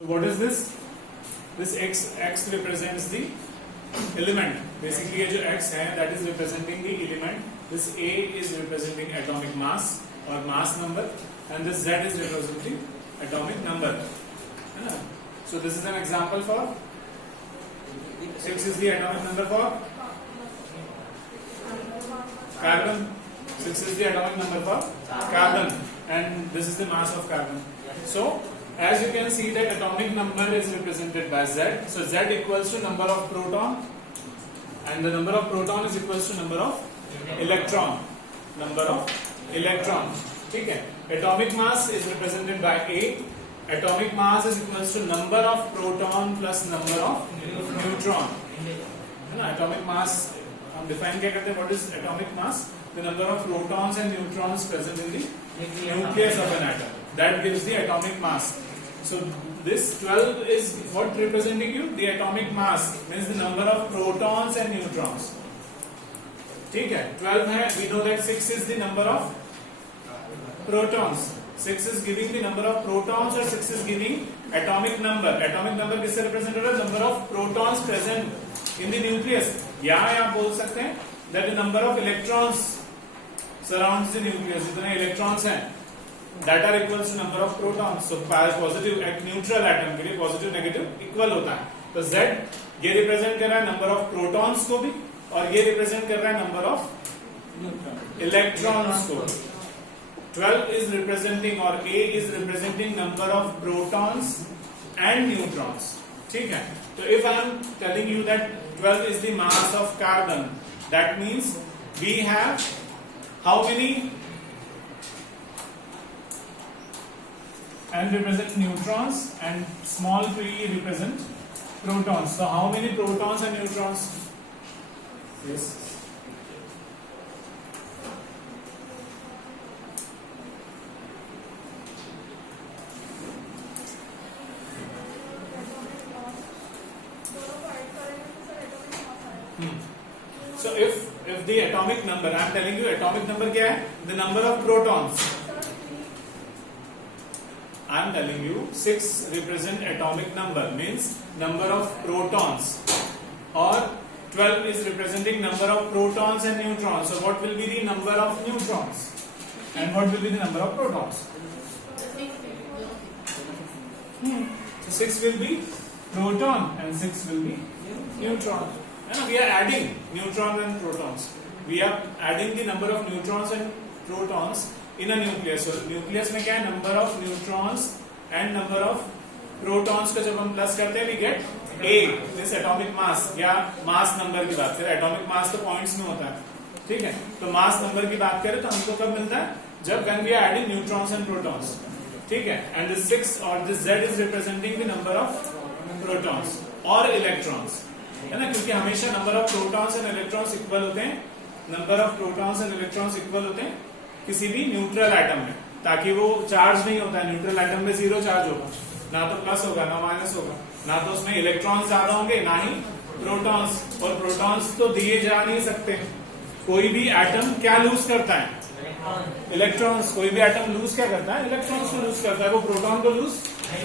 What is this? This x represents the element. Basically, ये जो x है that is representing the element. This a is representing atomic mass or mass number, and this z is representing atomic number. है ना? So this is an example for 6 is the atomic number for carbon. 6 is the atomic number for carbon, and this is the mass of carbon. So as you can see that atomic number is represented by Z. So Z equals to number of proton, and the number of proton is equals to number of electron. Number of electron. ठीक है. Atomic mass is represented by A. Atomic mass is equals to number of proton plus number of neutron. है ना? Atomic mass हम define क्या करते हैं? What is atomic mass? The number of protons and neutrons present in the nucleus of an atom. That gives the atomic mass. So this 12 is what representing you? The atomic mass means the number of protons and neutrons. ठीक है. 12 है. We know that 6 is the number of protons. 6 is giving the number of protons, or 6 is giving atomic number. Atomic number किससे represented है? Number of protons present in the nucleus. या आप बोल सकते हैं that the number of electrons surrounds the nucleus. जितने electrons हैं that are equals to number of protons. So positive neutral atom के लिए positive negative equal होता है. तो Z ये represent कर रहा है number of protons को भी, और ये represent कर रहा है number of electrons को. 12 is representing, or A is representing number of protons and neutrons. ठीक है. तो if I am telling you that 12 is the mass of carbon, that means we have how many? And represent neutrons, and small p represent protons. So how many protons and neutrons? Yes. So if the atomic number, I am telling you atomic number क्या है? The number of protons. I am telling you 6 represent atomic number, means number of protons, or 12 is representing number of protons and neutrons. So what will be the number of neutrons, and what will be the number of protons? So 6 will be proton and 6 will be neutron. And we are adding neutrons and protons. We are adding the number of neutrons and protons in a nucleus. So nucleus में क्या है? Number of neutrons and number of protons का जब हम plus करते हैं, we get A, this atomic mass, या mass number की बात करें. Atomic mass तो points में होता है, ठीक है. तो mass number की बात करें तो हमको कब मिलता है? जब when we are adding neutrons and protons, ठीक है. And this 6 or this Z is representing the number of protons or electrons, है ना? क्योंकि हमेशा number of protons and electrons equal होते हैं. Number of protons and electrons equal होते हैं किसी भी न्यूट्रल एटम में, ताकि वो चार्ज नहीं होता है. न्यूट्रल एटम में जीरो चार्ज होगा, ना तो प्लस होगा ना माइनस होगा, ना तो उसमें इलेक्ट्रॉन्स ज्यादा होंगे ना ही प्रोटॉन्स. और प्रोटॉन्स तो दिए जा नहीं सकते. कोई भी एटम क्या लूज करता है? इलेक्ट्रॉन्स. कोई भी एटम लूज क्या करता है? इलेक्ट्रॉन्स को लूज करता है. वो प्रोटॉन को लूज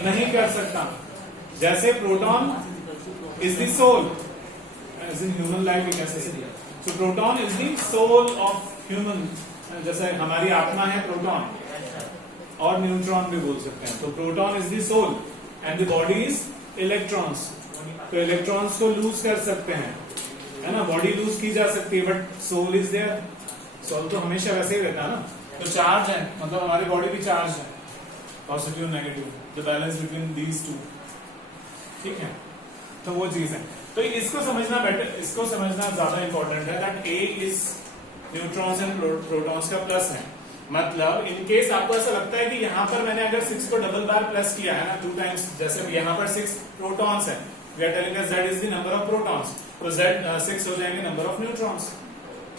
नहीं कर सकता. जैसे proton is the soul, as in human life कैसे. So proton is the soul of human. जैसे हमारी आत्मा है प्रोटॉन, और न्यूट्रॉन भी बोल सकते हैं. तो proton is the soul and the body is electrons. तो इलेक्ट्रॉन्स को लूज कर सकते हैं, है ना? बॉडी लूज की जा सकती है, but soul is there. Soul तो हमेशा वैसे ही रहता है ना. तो चार्ज है, मतलब हमारी बॉडी भी चार्ज है, positive negative, the balance between these two. ठीक है. तो वो चीज है. तो इसको समझना बेटर, इसको समझना ज्यादा इंपॉर्टेंट है. That A is neutrons and protons का प्लस है. मतलब इन केस आपको ऐसा लगता है कि यहाँ पर मैंने अगर 6 को डबल बार प्लस किया है ना, 2 टाइम्स, जैसे यहाँ पर 6 प्रोटॉन्स है, we are telling that Z is the number of protons, तो Z 6 हो जाएंगे नंबर ऑफ न्यूट्रॉन्स.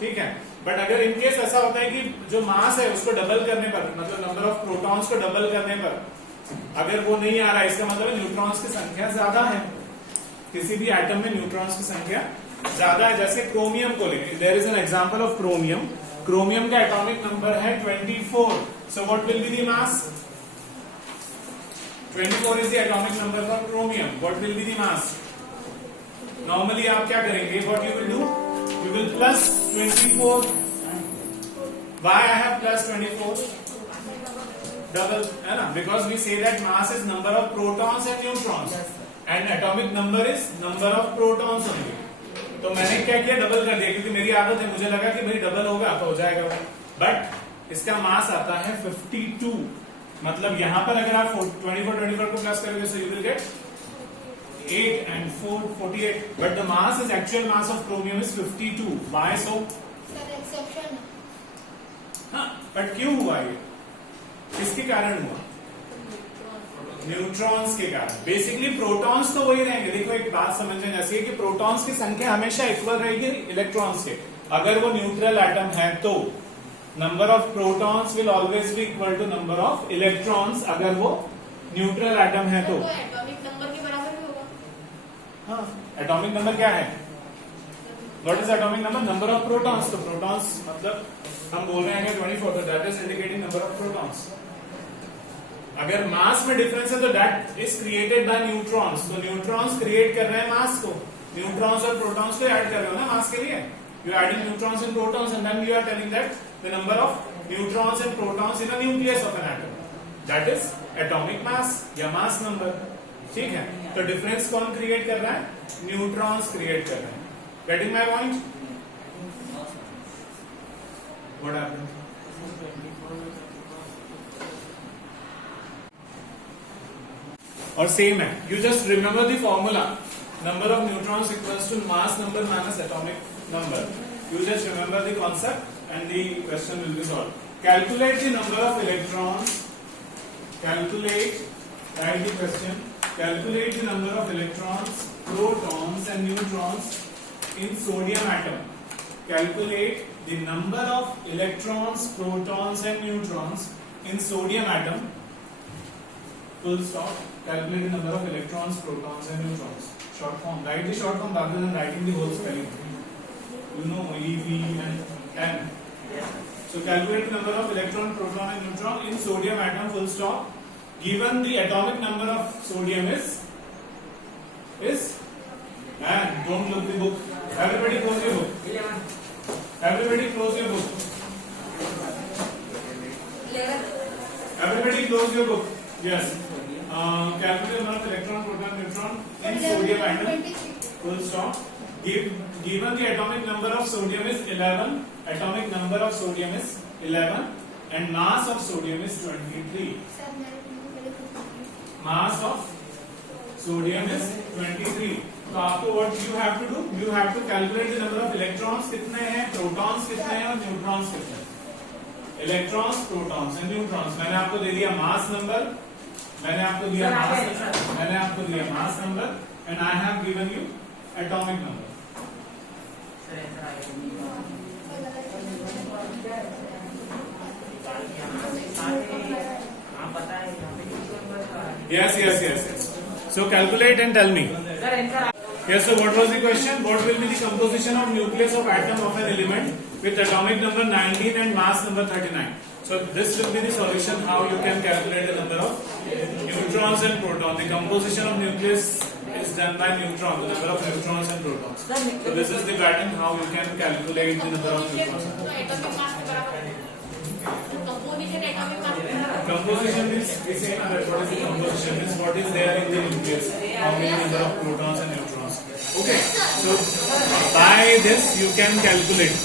ठीक है. बट अगर इन केस ऐसा होता है कि जो मास है उसको डबल करने पर, मतलब नंबर ऑफ प्रोटॉन्स को डबल करने पर अगर वो नहीं आ रहा है, इसका मतलब न्यूट्रॉन्स की संख्या ज्यादा है. किसी भी एटम में न्यूट्रॉन्स की संख्या ज्यादा है. जैसे क्रोमियम को लेंगे, there is an example of chromium. Chromium का एटॉमिक नंबर है 24. So what will be the mass? 24 is the atomic number for chromium. What will be the mass? Normally आप क्या करेंगे? What you will do? You will plus 24. Why I have plus 24? Double, है ना? Because we say that mass is number of protons and neutrons, and atomic number is number of protons only. तो मैंने क्या किया? Double कर दिया, क्योंकि मेरी आदत है, मुझे लगा कि भाई डबल होगा तो हो जाएगा, बट इसका मास आता है 52. मतलब यहां पर अगर आप 24 को प्लस करोगे so you will get 8 and 4 48, but the mass is actual mass of chromium is 52. Why so? Sir exception. हाँ, बट क्यों हुआ ये? किसके कारण हुआ? न्यूट्रॉन्स के कारण. बेसिकली प्रोटॉन्स तो वही रहेंगे. देखो एक बात समझने जैसी है कि प्रोटॉन्स की संख्या हमेशा इक्वल रहेगी इलेक्ट्रॉन्स के. अगर वो न्यूट्रल एटम है तो number of protons will always be equal to number of electrons. अगर वो न्यूट्रल एटम है तो एटॉमिक नंबर के बराबर भी होगा. हाँ, एटॉमिक नंबर क्या है? What is atomic number? Number of protons. तो प्रोटॉन्स मतलब हम बोल रहे हैं 24, तो that is indicating number of protons. अगर मास में डिफरेंस है तो that is created by neutrons. तो न्यूट्रॉन्स क्रिएट कर रहे हैं मास को. न्यूट्रॉन्स और प्रोटॉन्स को ऐड कर रहे हो ना मास के लिए. You are adding neutrons and protons and then you are telling that the number of neutrons and protons in a nucleus of an atom, that is atomic mass या mass number. ठीक है, तो difference कौन create कर रहा है? Neutrons create कर रहे हैं. Getting my point? What happened? और सेम है. You just remember the formula. Number of neutrons equals to mass number minus atomic number. You just remember the concept and the question will be solved. Calculate the number of electrons. Calculate, write the question. Calculate the number of electrons, protons and neutrons in sodium atom. Calculate the number of electrons, protons and neutrons in sodium atom. Full stop. Calculate the number of electrons, protons and neutrons. Short form. Write the short form rather than writing the whole spelling. You know EV and N. So calculate the number of electron, proton and neutron in sodium atom. Full stop. Given the atomic number of sodium is and don't look the book. Everybody close your book. 11. Everybody close your book. 11. Everybody close your book. Yes. Calculate the number of electron, proton, neutron in sodium atom. Full stop. Given the atomic number of sodium is 11. Atomic number of sodium is 11 and mass of sodium is 23. Mass of sodium is 23. तो आपको what you have to do? You have to calculate the number of electrons कितने हैं, protons कितने हैं और neutrons कितने हैं. Electrons, protons and neutrons. मैंने आपको दे दिया mass number. मैंने आपको दिया mass number and I have given you atomic number. Yes. So calculate and tell me. Yes, so what was the question? What will be the composition of nucleus of atom of an element with atomic number 19 and mass number 39? So this will be the solution how you can calculate the number of neutrons and protons. The composition of nucleus is done by neutrons, the number of neutrons and protons. So this is the pattern how you can calculate the number of neutrons. Composition means we say that what is the composition means what is there in the nucleus, how many number of protons and neutrons. Okay, so by this you can calculate.